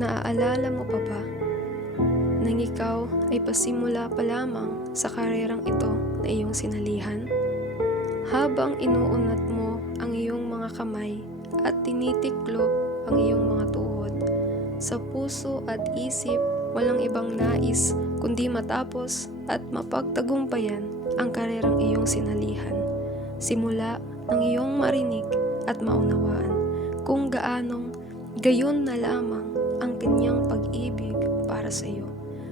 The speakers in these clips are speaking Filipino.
Naaalala mo pa ba nang ikaw ay pasimula pa lamang sa karerang ito na iyong sinalihan? Habang inuunat mo ang iyong mga kamay at tinitiklop ang iyong mga tuhod, sa puso at isip walang ibang nais kundi matapos at mapagtagumpayan ang karerang iyong sinalihan. Simula ng iyong marinig at maunawaan kung gaanong gayon na lamang ang kanyang pag-ibig para sa iyo.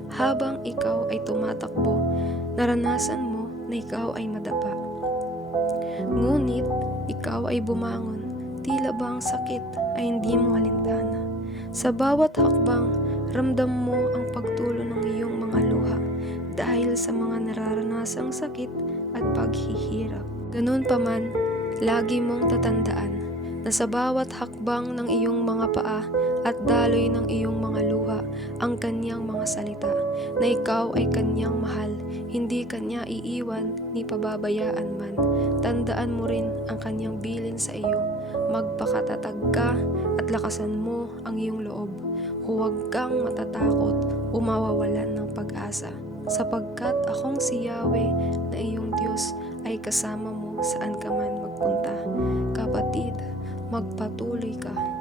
Habang ikaw ay tumatakbo, naranasan mo na ikaw ay madapa. Ngunit ikaw ay bumangon, tila ba ang sakit ay hindi mo alintana. Sa bawat hakbang, ramdam mo ang pagtulo ng iyong mga luha dahil sa mga nararanasang sakit at paghihirap. Ganun pa man, lagi mong tatandaan na sa bawat hakbang ng iyong mga paa at daloy ng iyong mga luha ang kanyang mga salita, na ikaw ay kanyang mahal, hindi kanya iiwan ni pababayaan man. Tandaan mo rin ang kanyang bilin sa iyo, magpakatatag ka at lakasan mo ang iyong loob. Huwag kang matatakot o mawawalan ng pag-asa, sapagkat akong si Yahweh na iyong Diyos ay kasama mo saan ka man magpunta. Kapatid, magpatuloy ka